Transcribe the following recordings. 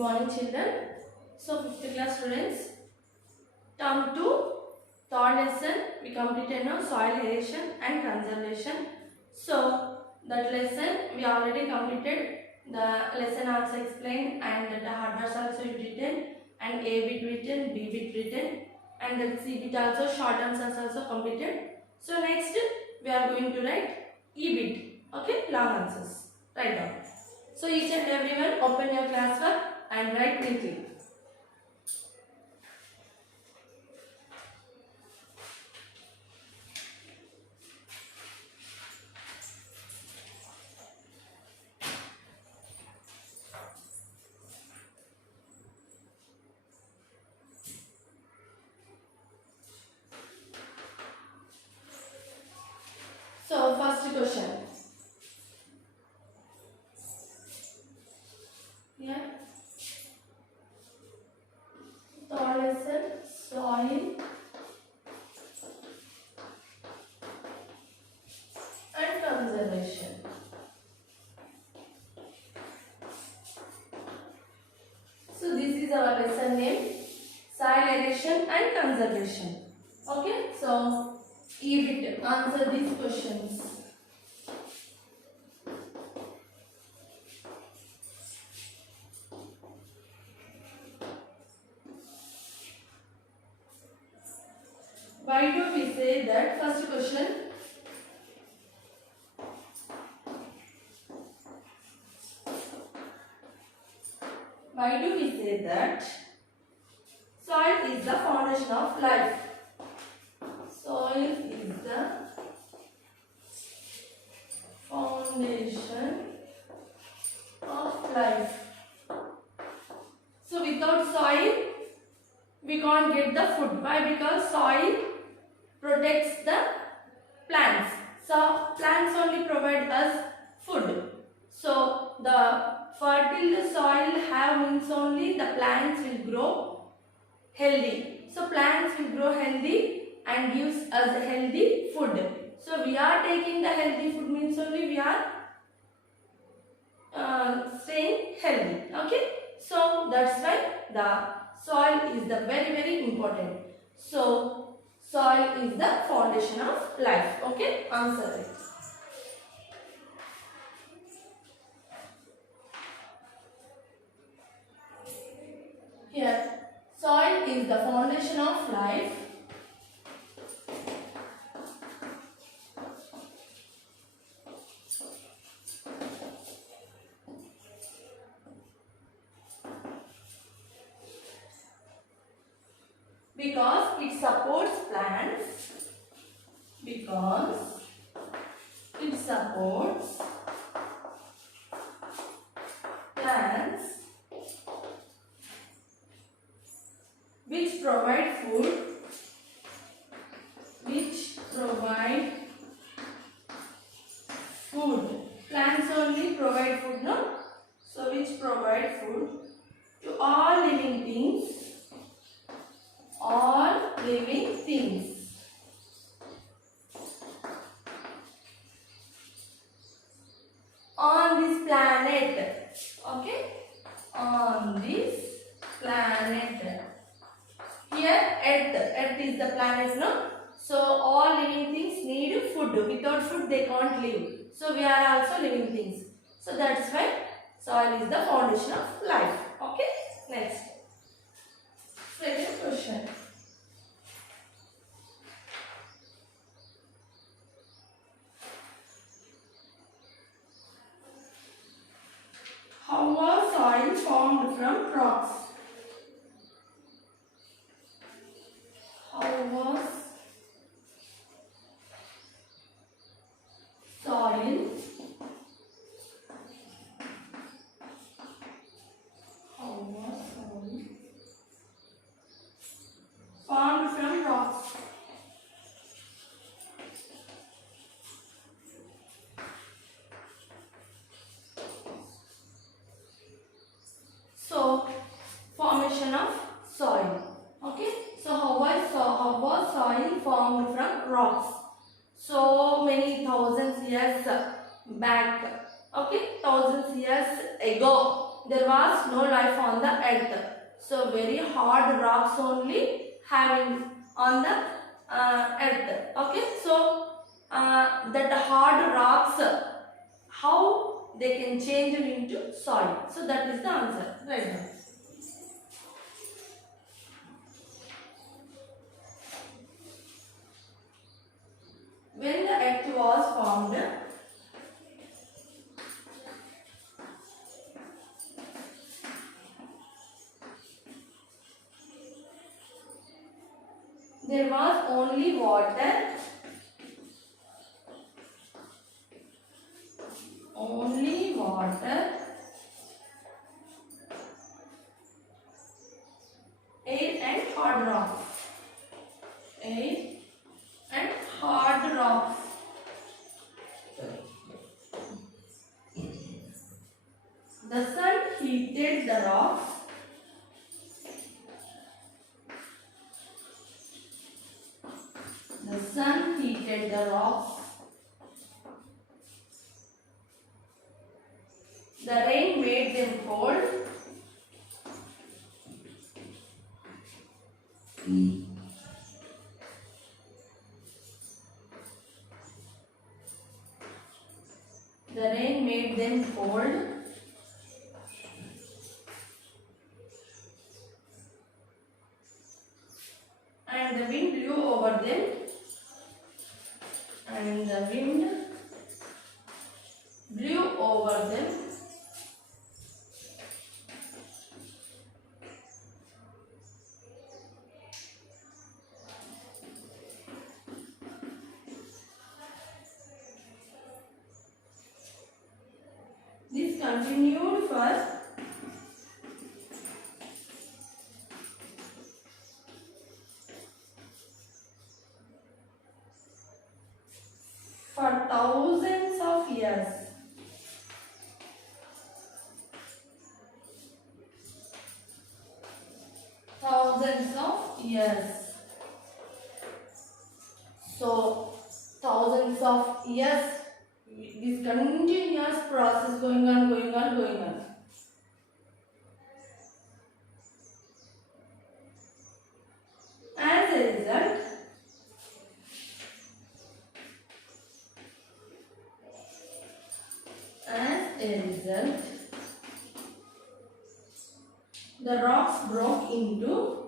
morning children. So 5th class students, term 2, third lesson we completed now, soil aeration and conservation. So that lesson we already completed, the lesson also explained and the hard words also written and A bit written, B bit written and the C bit also, short answers also completed. So next we are going to write E bit, okay, long answers, write down. So each and everyone open your classwork and write neatly. So first question. Here, third lesson, soil and conservation. So this is our lesson name, soil aeration and conservation. Okay, so E bit, answer these questions. Why do we say that? First question. Why do we say that soil is the foundation of life? Soil is the foundation of life. So without soil, we can't get the food. Why? Because soil protects the plants. So plants only provide us food. So the fertile soil have means only the plants will grow healthy. So plants will grow healthy and gives us healthy food. So we are taking the healthy food means only we are staying healthy. Okay. So that's why the soil is the very important. So soil is the foundation of life. Okay. Answer it. Here, soil is the foundation of life. Because it supports plants. Because it supports plants which provide food. Which provide food. Plants only provide food, no? So which provide food to all living things. All living things. On this planet. Okay? On this planet. Here Earth. Earth is the planet, no? So all living things need food. Without food they can't live. So we are also living things. So that's why soil is the foundation of life. Okay? Next. Second question. How was soil formed from rocks? How was soil formed from rocks? So, formation of soil. Okay. So, how was soil formed from rocks? So many thousands years back. Okay. Thousands years ago. there was no life on the earth. So very hard rocks only having on the earth. Okay, so that hard rocks, how they can change into soil. So that is the answer right now. When the earth was formed, there was only water, air and hard rocks. Air and hard rocks. The sun heated the rocks. The sun heated the rocks. The rain made them cold. The rain made them cold. And the wind blew over them. And the wind blew over them. This continued for thousands of years. Thousands of years. So, thousands of years, this continuous process going on. As a result, the rocks broke into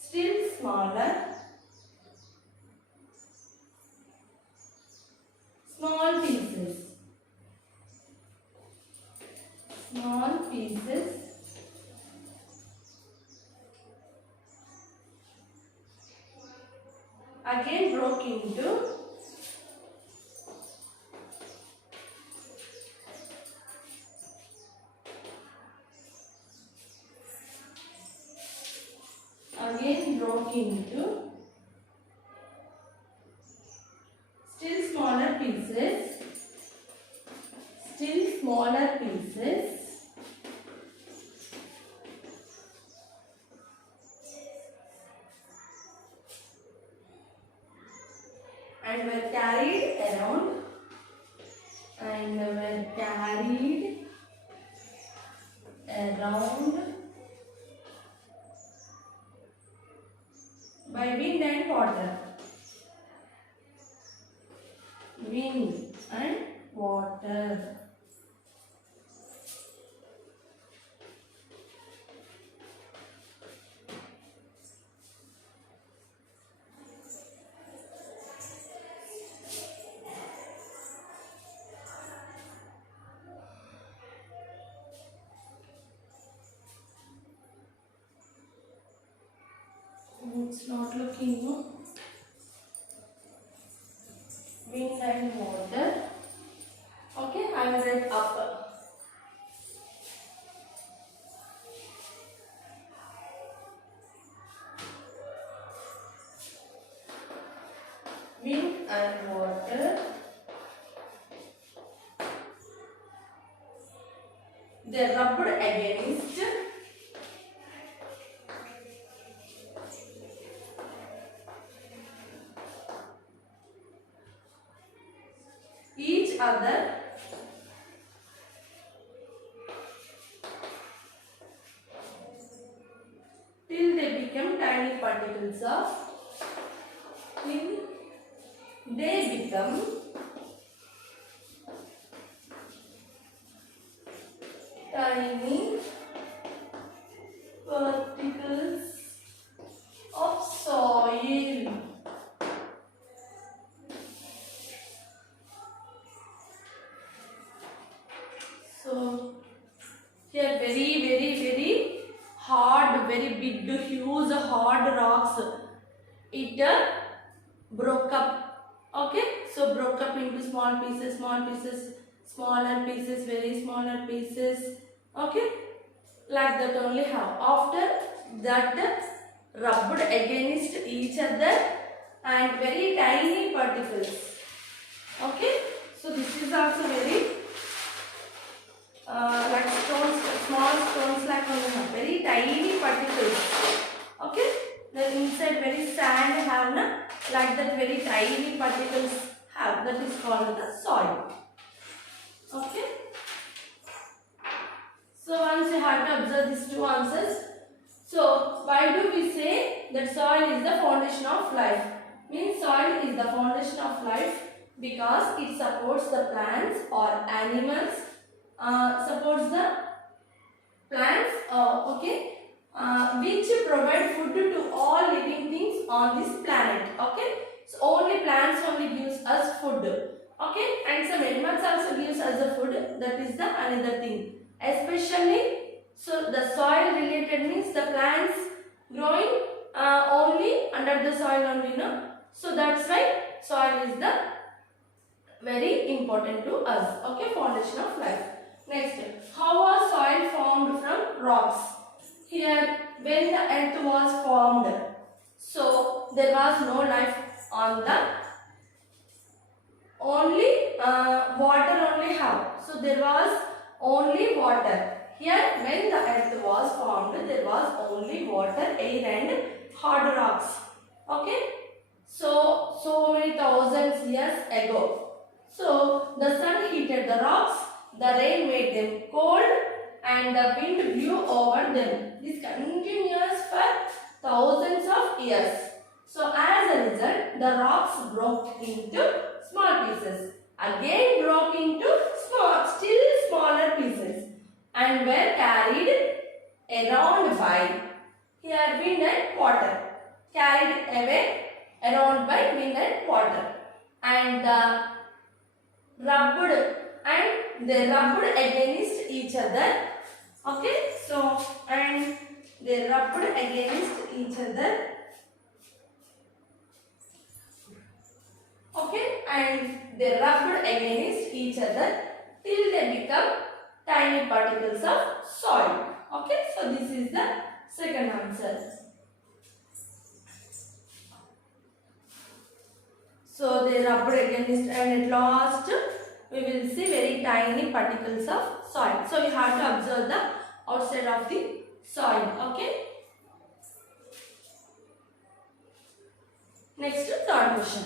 still small pieces again broke into still smaller pieces and were carried around by wind and water. Wind and water. It's not looking, no? Wind and water. Okay, I will write up. Wind and water. They rubbed against particles of till they become tiny particles of soil. So here very hard, very big, huge, hard rocks. It broke up. Okay, so broke up into small pieces, smaller pieces, very smaller pieces. Okay, like that only have. After that, rubbed against each other and very tiny particles. Okay, so this is also very like stones, small stones like only have very tiny particles. Okay, then inside very sand have na, like that very tiny particles have, that is called the soil. Okay, so once you have to observe these two answers. So why do we say that soil is the foundation of life? Means soil is the foundation of life because it supports the plants or animals, supports the plants, which provide food to all living things on this planet. Okay, so only plants only gives us food. Okay, and some animals also gives us the food. That is the another thing. Especially, so the soil related means the plants growing only under the soil only, no. So that's why soil is the very important to us. Okay, foundation of life. Next, how was soil formed from rocks? Here, when the earth was formed, so there was no life on the, only water only have. So there was only water. Here, when the earth was formed, there was only water, air and hard rocks. Okay, so many thousands years ago. So the sun heated the rocks, the rain made them cold, and the wind blew over them. This continues for thousands of years. So as a result, the rocks broke into small pieces, again broke into still smaller pieces, and were carried around by here wind and water. Carried away around by wind and water, and they rubbed against each other. Okay, so and they rubbed against each other. Okay, and they rubbed against each other till they become tiny particles of soil. Okay, so this is the second answer. So they rubbed against, and at last we will see very tiny particles of soil. So you have to observe the outside of the soil. Okay. Next, third question.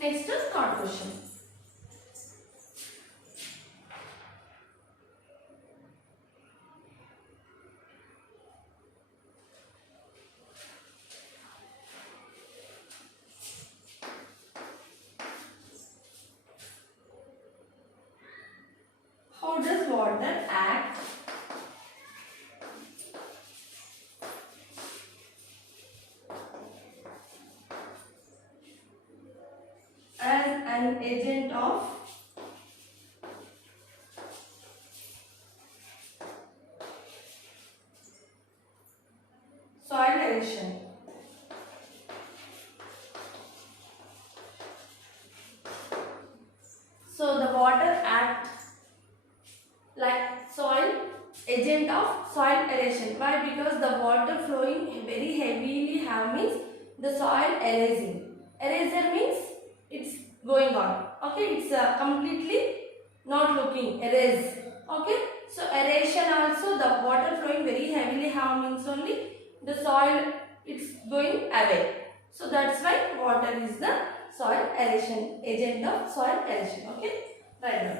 Next, third question. How does water act as an agent of water act like soil agent of soil erosion. Why? Because the water flowing very heavily have means the soil erasing. Eraser means it's going on. Okay, it's completely not looking, erase. Okay, so erosion also, the water flowing very heavily have means only the soil it's going away. So that's why water is the soil erosion, agent of soil erosion. Okay, right now.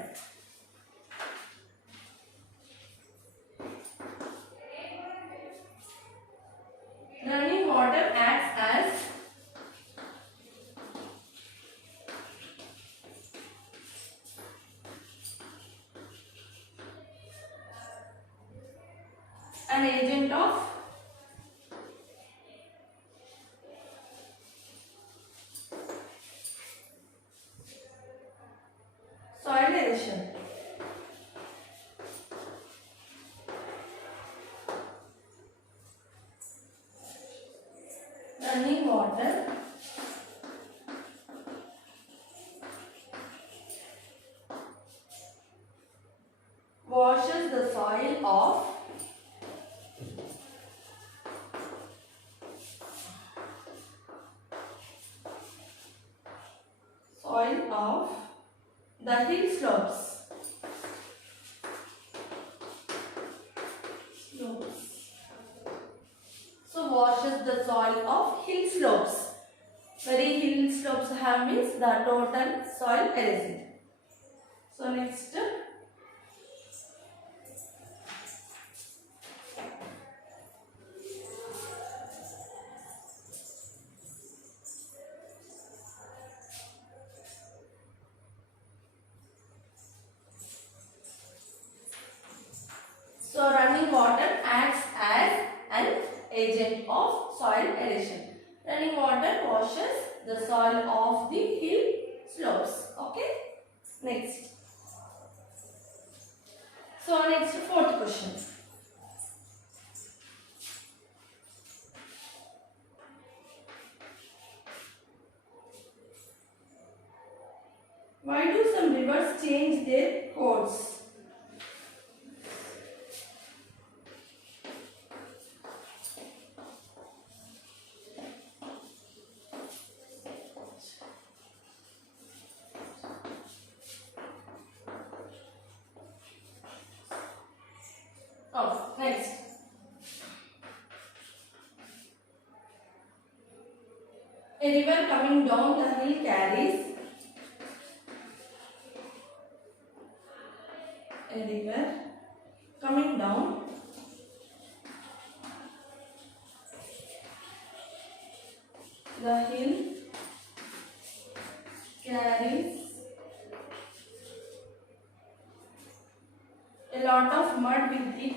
Running water acts as an agent of soil erosion. Running water washes the soil of the hill slopes. So washes the soil of hill slopes. Very hill slopes have means the total soil erosion. So next. So running water acts as an agent of soil erosion. Running water washes the soil of the hill slopes. Okay. Next. So next, fourth question. Why do some rivers change their course? Oh, next. A river coming down the hill carries a river coming down the hill carries a lot of mud with it.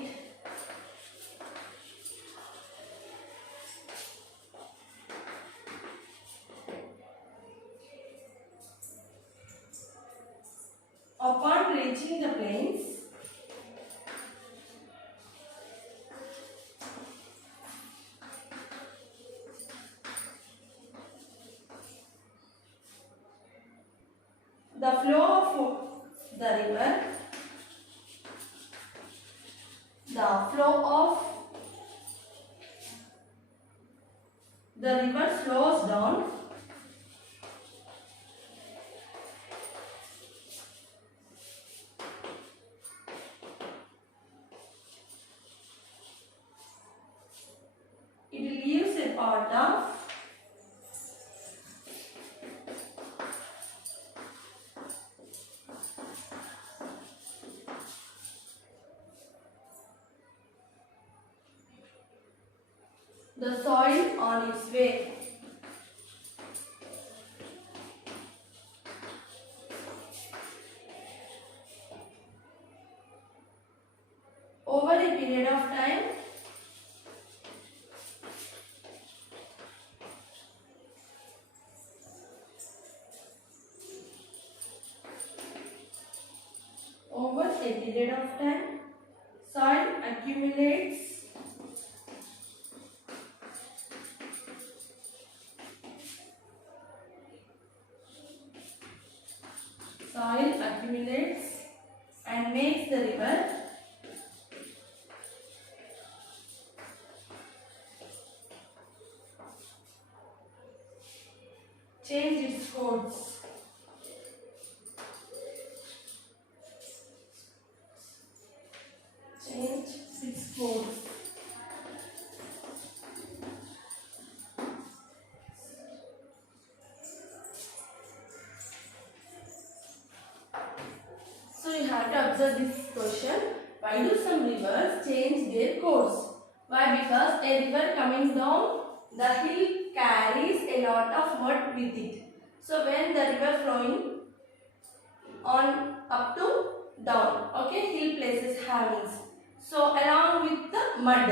Upon reaching the plains, the flow of the river, slows down it leaves a part of the soil on its way. Over a period of time, soil accumulates soil accumulates and makes the river change its course. Change its course. So you have to observe this question. Why do some rivers change their course? Why? Because a river coming down the hill carries a lot of mud with it. So when the river flowing on up to down, okay, hill places havings. So along with the mud,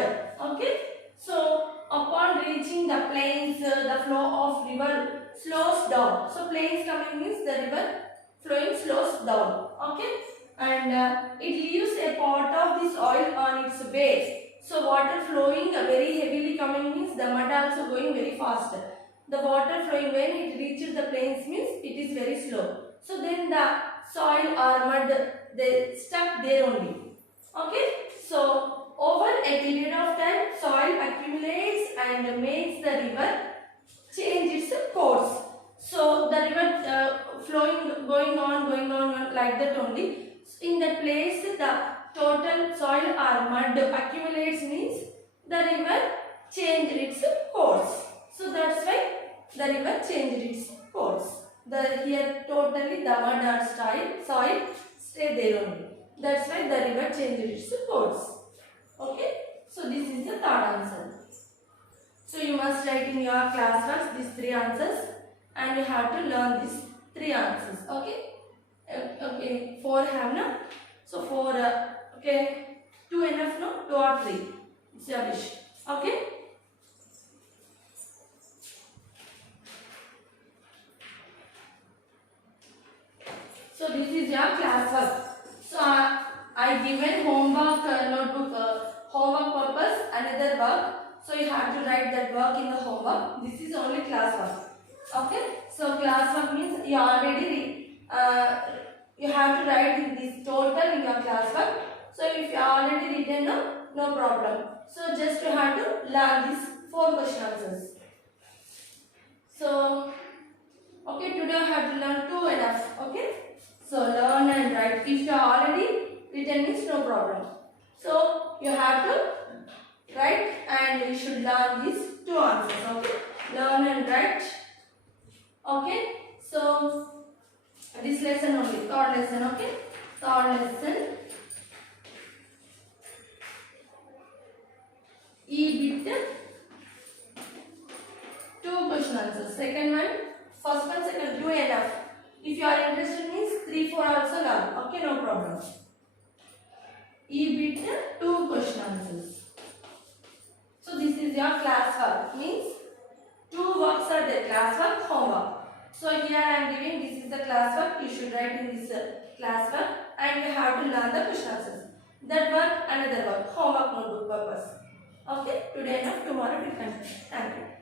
okay. So upon reaching the plains, the flow of river slows down. So plains coming means the river flowing slows down, okay, and it leaves a part of this oil on its base. So water flowing very heavily coming means the mud also going very fast. The water flowing when it reaches the plains means it is very slow. So then the soil or mud they stuck there only. Okay. So over a period of time soil accumulates and makes the river change its course. So the river flowing going on like that only. In that place the total soil or mud accumulates means the river changed its course. So that's why the river changed its course. Here totally the mud or soil stay there only. That's why the river changed its course. Okay. So this is the third answer. So you must write in your classwork these three answers and you have to learn these three answers. Okay. Okay. 4 have no. So 4 okay. 2 enough no. 2 or 3. It's your wish. Okay. So this is your classwork. So I given homework notebook homework purpose another work. So you have to write that work in the homework. This is only classwork. Okay. So classwork means you already you have to write this total in your classwork. So if you already written no problem. So just you have to learn these 4 question answers. So okay, today I have to learn 2 enough. Okay. So learn and write. If you are already written means no problem. So you have to write and you should learn these 2 answers. Okay. Learn and write. Okay. So this lesson only. Third lesson. Okay. Third lesson. E-bit 2 question answers. Second one. First one, second 2 enough. If you are interested means 3, 4 also learn. Okay, no problem. E-bit 2 question answers. So this is your classwork. Means 2 works are there. Classwork, homework. So here I am giving this is the classwork. You should write in this classwork and you have to learn the question answers. That work, another work. Homework notebook purpose. Okay. Today enough. Tomorrow we continue. Thank you.